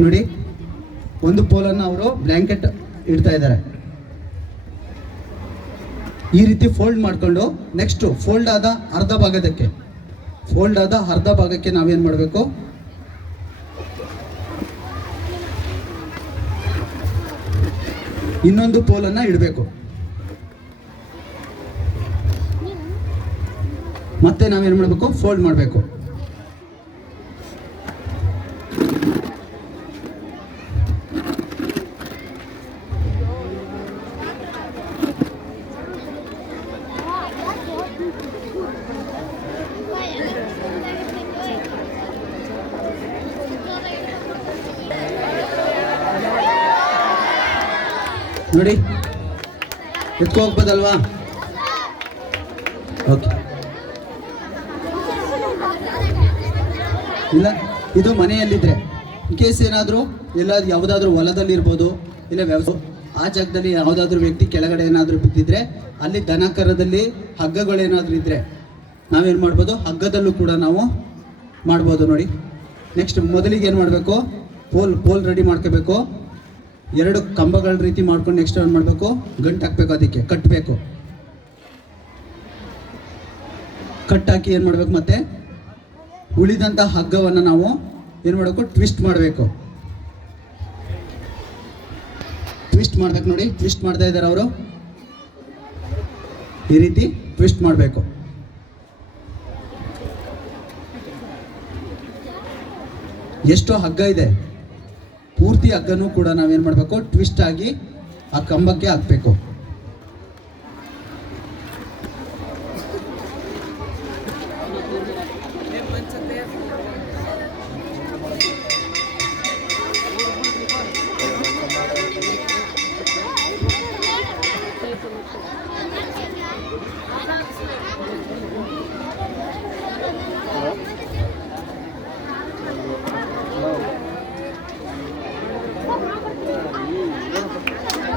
ನೋಡಿ. ಒಂದು ಪೋಲನ್ನು ಅವರು ಬ್ಲ್ಯಾಂಕೆಟ್ ಇಡ್ತಾ ಇದ್ದಾರೆ. ಈ ರೀತಿ ಫೋಲ್ಡ್ ಮಾಡಿಕೊಂಡು ನೆಕ್ಸ್ಟು ಫೋಲ್ಡ್ ಆದ ಅರ್ಧ ಭಾಗದಕ್ಕೆ. ಫೋಲ್ಡ್ ಆದ ಅರ್ಧ ಭಾಗಕ್ಕೆ ನಾವೇನು ಮಾಡಬೇಕು? ಇನ್ನೊಂದು ಪೋಲನ್ನು ಇಡಬೇಕು. ಮತ್ತೆ ನಾವೇನು ಮಾಡಬೇಕು? ಫೋಲ್ಡ್ ಮಾಡಬೇಕು. ನೋಡಿ. ಹೋಗ್ಬೋದಲ್ವಾ? ಓಕೆ. ಇಲ್ಲ, ಇದು ಮನೆಯಲ್ಲಿದ್ದರೆ ಇನ್ ಕೇಸ್ ಏನಾದರೂ ಎಲ್ಲ ಯಾವುದಾದ್ರೂ ಹೊಲದಲ್ಲಿ ಇರ್ಬೋದು ಇಲ್ಲ ವ್ಯವಸಾಯ ಆ ಜಾಗದಲ್ಲಿ ಯಾವುದಾದ್ರೂ ವ್ಯಕ್ತಿ ಕೆಳಗಡೆ ಏನಾದರೂ ಬಿದ್ದಿದ್ರೆ, ಅಲ್ಲಿ ದನಕರದಲ್ಲಿ ಹಗ್ಗಗಳೇನಾದರೂ ಇದ್ದರೆ ನಾವೇನು ಮಾಡ್ಬೋದು? ಹಗ್ಗದಲ್ಲೂ ಕೂಡ ನಾವು ಮಾಡ್ಬೋದು ನೋಡಿ. ನೆಕ್ಸ್ಟ್ ಮೊದಲಿಗೆ ಏನು ಮಾಡಬೇಕು? ಪೋಲ್ ಪೋಲ್ ರೆಡಿ ಮಾಡ್ಕೋಬೇಕು. ಎರಡು ಕಂಬಗಳ ರೀತಿ ಮಾಡ್ಕೊಂಡು ನೆಕ್ಸ್ಟ್ ಏನು ಮಾಡಬೇಕು? ಗಂಟು ಹಾಕ್ಬೇಕು ಅದಕ್ಕೆ. ಕಟ್ಟಬೇಕು ಕಟ್ಟಾಕಿ ಏನು ಮಾಡಬೇಕು ಮತ್ತೆ? ಉಳಿದಂಥ ಹಗ್ಗವನ್ನು ನಾವು ಏನು ಮಾಡಬೇಕು? ಟ್ವಿಸ್ಟ್ ಮಾಡಬೇಕು. ಟ್ವಿಸ್ಟ್ ಮಾಡ್ಬೇಕು ನೋಡಿ. ಟ್ವಿಸ್ಟ್ ಮಾಡ್ತಾ ಇದ್ದಾರೆ ಅವರು. ಈ ರೀತಿ ಟ್ವಿಸ್ಟ್ ಮಾಡಬೇಕು. ಎಷ್ಟು ಹಗ್ಗ ಇದೆ. ಪೂರ್ತಿ ಹಗ್ಗನೂ ಕೂಡ ನಾವೇನು ಮಾಡಬೇಕು? ಟ್ವಿಸ್ಟ್ ಆಗಿ ಆ ಕಂಬಕ್ಕೆ ಹಾಕಬೇಕು.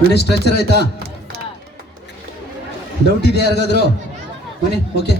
ನೋಡಿ ಸ್ಟ್ರೆಚರ್ ಆಯ್ತಾ? ಡೌಟ್ ಇದೆ ಯಾರಿಗಾದ್ರು? ಬನ್ನಿ ಓಕೆ